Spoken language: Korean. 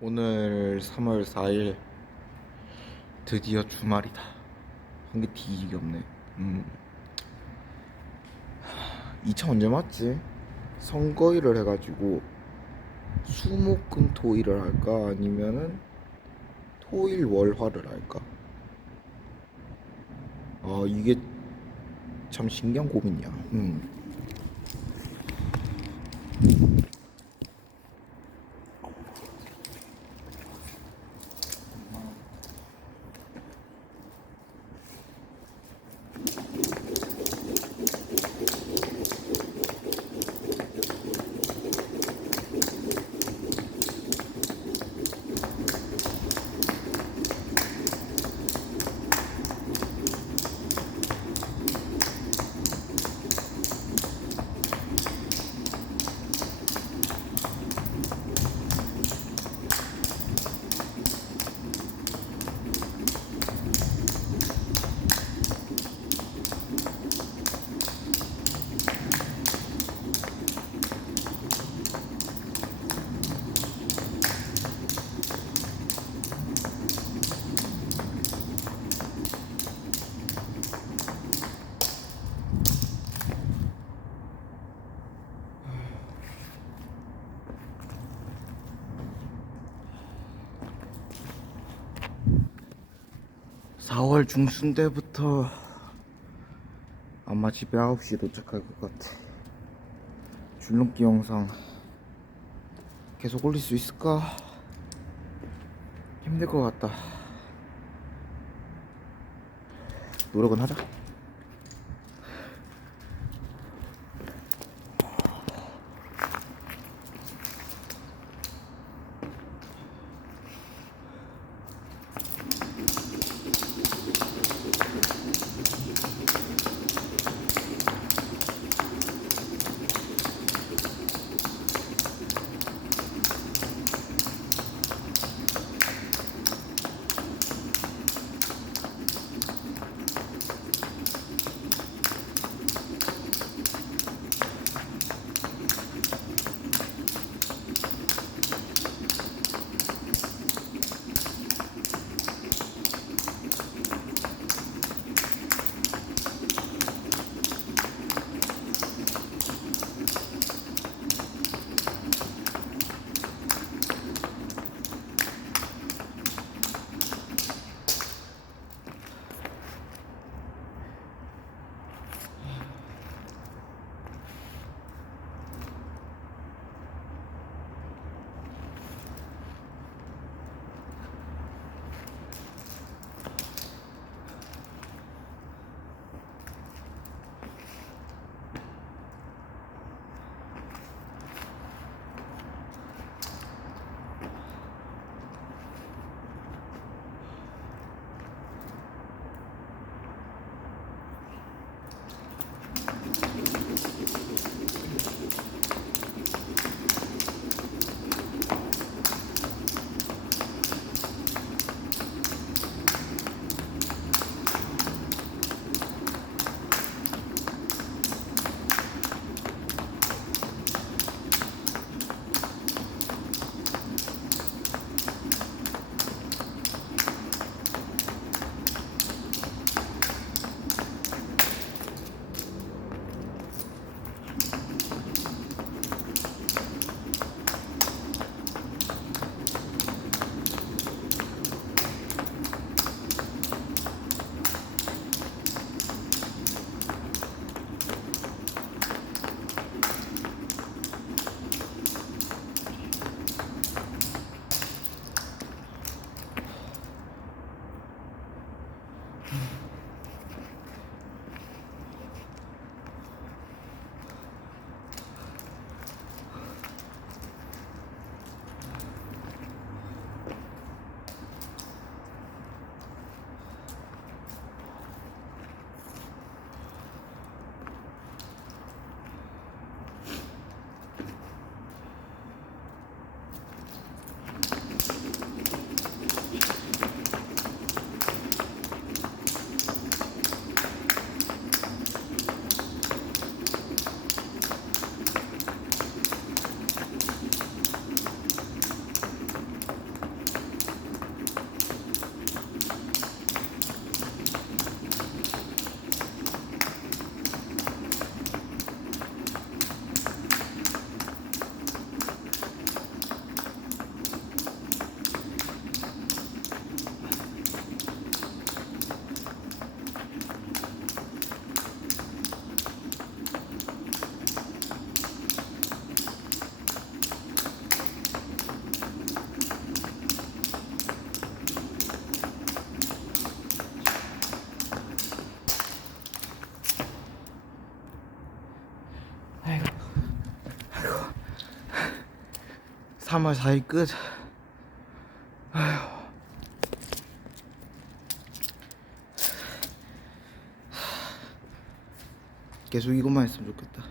오늘 3월 4일 드디어 주말이다. 한 게 뒤지게 없네. 음. 2차 언제 맞지? 선거일을 해가지고 수목금 토일을 할까 아니면은 토일 월화를 할까? 아 이게 참 신기한 고민이야. 음. 사월 중순 때부터 아마 집에 9시에 도착할 것 같아. 줄넘기 영상 계속 올릴 수 있을까? 힘들 것 같다. 노력은 하자. 3월 4일 끝. 아휴. 계속 이것만 했으면 좋겠다.